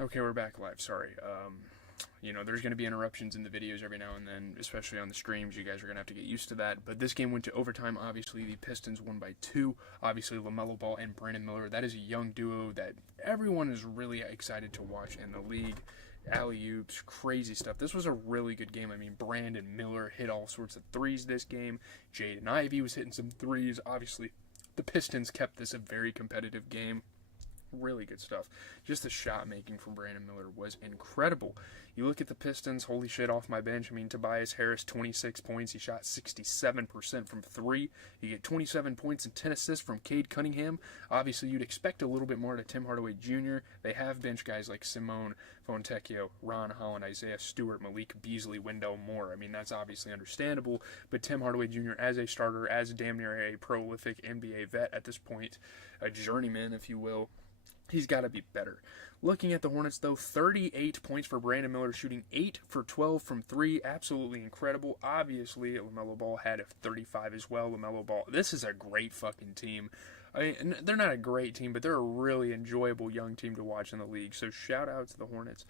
Okay, we're back live. Sorry. There's going to be interruptions in the videos every now and then, especially on the streams. You guys are going to have to get used to that. But this game went to overtime. Obviously, the Pistons won by two. Obviously, LaMelo Ball and Brandon Miller. That is a young duo that everyone is really excited to watch in the league. Alley-oops, crazy stuff. This was a really good game. I mean, Brandon Miller hit all sorts of threes this game. Jaden Ivey was hitting some threes. Obviously, the Pistons kept this a very competitive game. Really good stuff. Just the shot making from Brandon Miller was incredible. You look at the Pistons, holy shit, off my bench. I mean, Tobias Harris, 26 points. He shot 67% from three. You get 27 points and 10 assists from Cade Cunningham. Obviously, you'd expect a little bit more to Tim Hardaway Jr. They have bench guys like Simone Fontecchio, Ron Holland, Isaiah Stewart, Malik Beasley, Wendell Moore. I mean, that's obviously understandable. But Tim Hardaway Jr. as a starter, as damn near a prolific NBA vet at this point, a journeyman, if you will, he's got to be better. Looking at the Hornets, though, 38 points for Brandon Miller, shooting 8 for 12 from 3. Absolutely incredible. Obviously, LaMelo Ball had a 35 as well. LaMelo Ball, this is a great fucking team. I mean, they're not a great team, but they're a really enjoyable young team to watch in the league. So shout out to the Hornets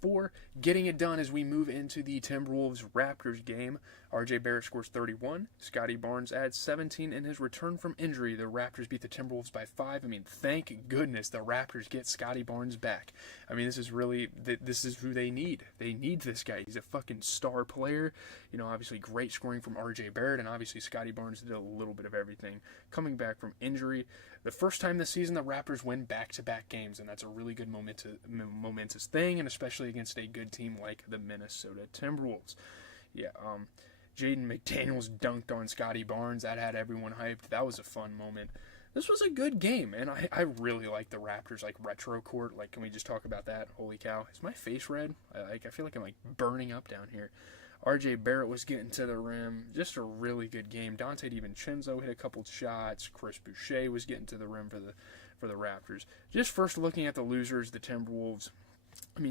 for getting it done as we move into the Timberwolves Raptors game. RJ Barrett scores 31. Scotty Barnes adds 17 in his return from injury. The Raptors beat the Timberwolves by 5. I mean, thank goodness the Raptors get Scotty Barnes back. I mean, this is who they need. They need this guy. He's a fucking star player. Obviously great scoring from RJ Barrett, and obviously Scotty Barnes did a little bit of everything. Coming back from injury, the first time this season the Raptors win back-to-back games, and that's a really good momentous thing, and especially against a good team like the Minnesota Timberwolves. Yeah, Jaden McDaniels dunked on Scotty Barnes. That had everyone hyped. That was a fun moment. This was a good game, man. I really like the Raptors, retro court. Can we just talk about that? Holy cow. Is my face red? I feel like I'm, burning up down here. RJ Barrett was getting to the rim. Just a really good game. Dante DiVincenzo hit a couple shots. Chris Boucher was getting to the rim for the Raptors. Just first looking at the losers, the Timberwolves.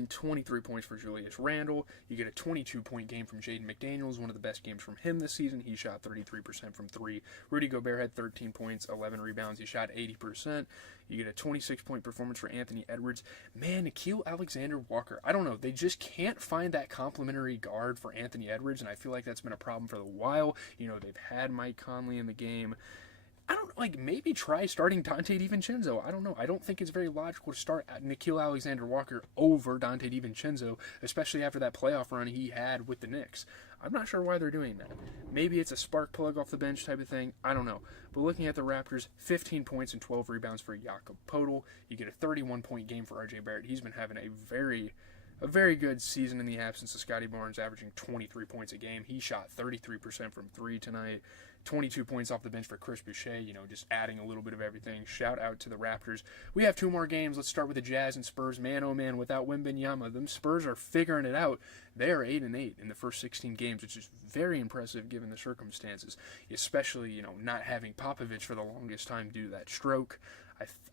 23 points for Julius Randle. You get a 22-point game from Jaden McDaniels, one of the best games from him this season. He shot 33% from three. Rudy Gobert had 13 points, 11 rebounds. He shot 80%. You get a 26-point performance for Anthony Edwards. Man, Nickeil Alexander-Walker, I don't know. They just can't find that complimentary guard for Anthony Edwards, and I feel like that's been a problem for a while. They've had Mike Conley in the game. I don't maybe try starting Dante DiVincenzo. I don't know. I don't think it's very logical to start Nickeil Alexander-Walker over Dante DiVincenzo, especially after that playoff run he had with the Knicks. I'm not sure why they're doing that. Maybe it's a spark plug off the bench type of thing. I don't know. But looking at the Raptors, 15 points and 12 rebounds for Jakob Poeltl. You get a 31-point game for RJ Barrett. He's been having a very good season in the absence of Scotty Barnes, averaging 23 points a game. He shot 33% from three tonight. 22 points off the bench for Chris Boucher, just adding a little bit of everything. Shout out to the Raptors. We have two more games. Let's start with the Jazz and Spurs. Man, oh man, without Wembanyama, them Spurs are figuring it out. They are 8-8 in the first 16 games, which is very impressive given the circumstances, especially, not having Popovich for the longest time due to that stroke.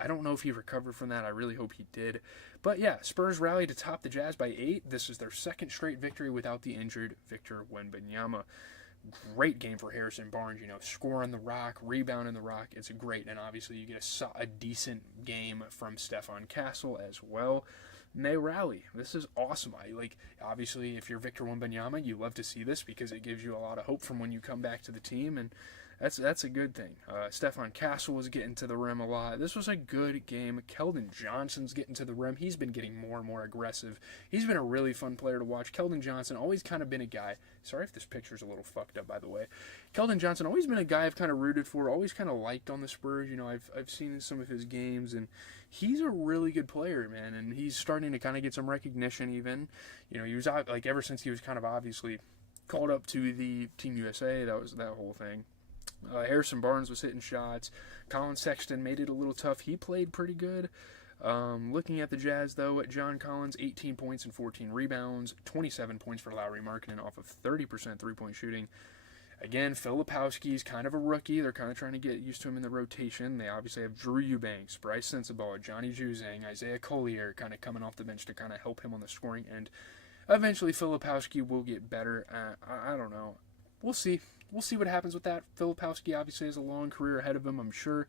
I don't know if he recovered from that. I really hope he did. But yeah, Spurs rallied to top the Jazz by 8. This is their second straight victory without the injured Victor Wembanyama. Great game for Harrison Barnes, scoring the rock, rebounding the rock. It's great. And obviously you get a decent game from Stephon Castle as well. And they rally. This is awesome. Obviously, if you're Victor Wembanyama, you love to see this because it gives you a lot of hope from when you come back to the team, and that's a good thing. Stephon Castle was getting to the rim a lot. This was a good game. Keldon Johnson's getting to the rim. He's been getting more and more aggressive. He's been a really fun player to watch. Keldon Johnson always kind of been a guy. Sorry if this picture's a little fucked up, by the way. Keldon Johnson always been a guy I've kind of rooted for, always kind of liked on the Spurs. I've seen some of his games, and he's a really good player, man. And he's starting to kind of get some recognition even. He was ever since he was kind of obviously called up to the Team USA, that was that whole thing. Harrison Barnes was hitting shots. Colin Sexton made it a little tough. He played pretty good. Looking at the Jazz, though, John Collins, 18 points and 14 rebounds, 27 points for Lauri Markkanen off of 30% three-point shooting. Again, Filipowski's kind of a rookie. They're kind of trying to get used to him in the rotation. They obviously have Drew Eubanks, Bryce Sensabaugh, Johnny Juzang, Isaiah Collier kind of coming off the bench to kind of help him on the scoring end. Eventually, Filipowski will get better. I don't know. We'll see. We'll see what happens with that. Filipowski obviously has a long career ahead of him, I'm sure.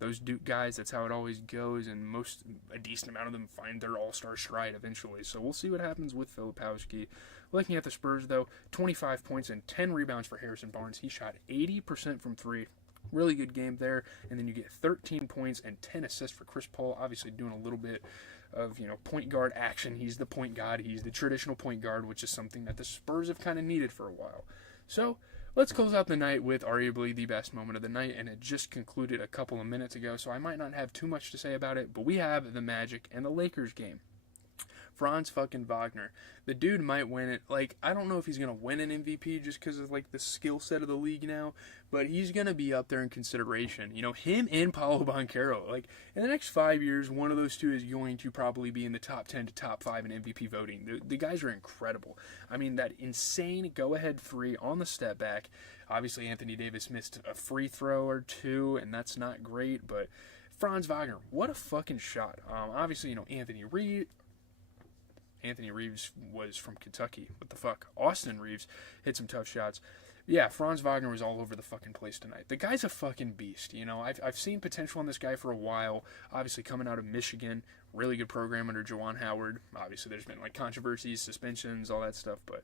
Those Duke guys, that's how it always goes, and a decent amount of them find their all-star stride eventually. So we'll see what happens with Filipowski. Looking at the Spurs, though, 25 points and 10 rebounds for Harrison Barnes. He shot 80% from three. Really good game there. And then you get 13 points and 10 assists for Chris Paul, obviously doing a little bit of, point guard action. He's the point guard. He's the traditional point guard, which is something that the Spurs have kind of needed for a while. So let's close out the night with arguably the best moment of the night, and it just concluded a couple of minutes ago, so I might not have too much to say about it, but we have the Magic and the Lakers game. Franz fucking Wagner. The dude might win it. I don't know if he's going to win an MVP just because of, the skill set of the league now, but he's going to be up there in consideration. Him and Paolo Banchero. In the next 5 years, one of those two is going to probably be in the top 10 to top 5 in MVP voting. The guys are incredible. I mean, that insane go-ahead three on the step back. Obviously, Anthony Davis missed a free throw or two, and that's not great, but Franz Wagner, what a fucking shot. Obviously, Anthony Reeves was from Kentucky. What the fuck? Austin Reeves hit some tough shots. Yeah, Franz Wagner was all over the fucking place tonight. The guy's a fucking beast. I've seen potential in this guy for a while. Obviously, coming out of Michigan, really good program under Juwan Howard. Obviously, there's been controversies, suspensions, all that stuff. But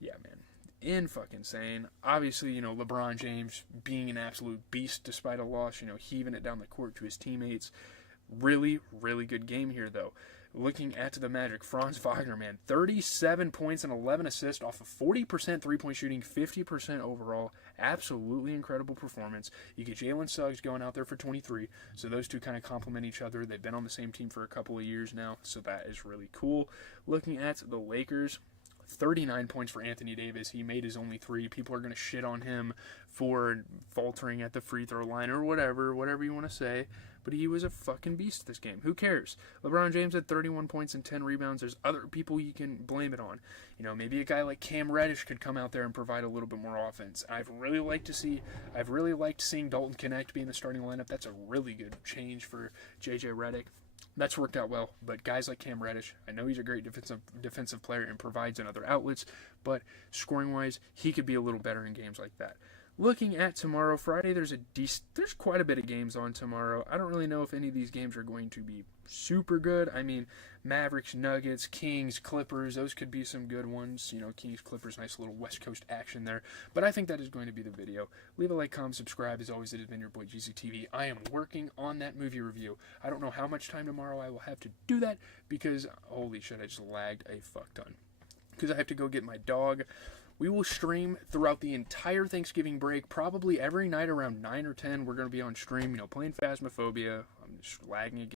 yeah, man, fucking insane. Obviously, LeBron James being an absolute beast despite a loss. Heaving it down the court to his teammates. Really, really good game here, though. Looking at the Magic, Franz Wagner, man, 37 points and 11 assists off of 40% three-point shooting, 50% overall. Absolutely incredible performance. You get Jalen Suggs going out there for 23, so those two kind of complement each other. They've been on the same team for a couple of years now, so that is really cool. Looking at the Lakers, 39 points for Anthony Davis. He made his only three. People are going to shit on him for faltering at the free throw line or whatever you want to say. But he was a fucking beast this game. Who cares? LeBron James had 31 points and 10 rebounds. There's other people you can blame it on. Maybe a guy like Cam Reddish could come out there and provide a little bit more offense. I've really liked seeing Dalton Connect be in the starting lineup. That's a really good change for JJ Redick. That's worked out well, but guys like Cam Reddish, I know he's a great defensive player and provides in other outlets, but scoring-wise, he could be a little better in games like that. Looking at tomorrow, Friday, there's quite a bit of games on tomorrow. I don't really know if any of these games are going to be super good. I mean, Mavericks, Nuggets, Kings, Clippers, those could be some good ones. Kings, Clippers, nice little West Coast action there. But I think that is going to be the video. Leave a like, comment, subscribe. As always, it has been your boy GZTV. I am working on that movie review. I don't know how much time tomorrow I will have to do that because, holy shit, I just lagged a fuck ton. Because I have to go get my dog. We will stream throughout the entire Thanksgiving break, probably every night around 9 or 10. We're going to be on stream, playing Phasmophobia. I'm just lagging again.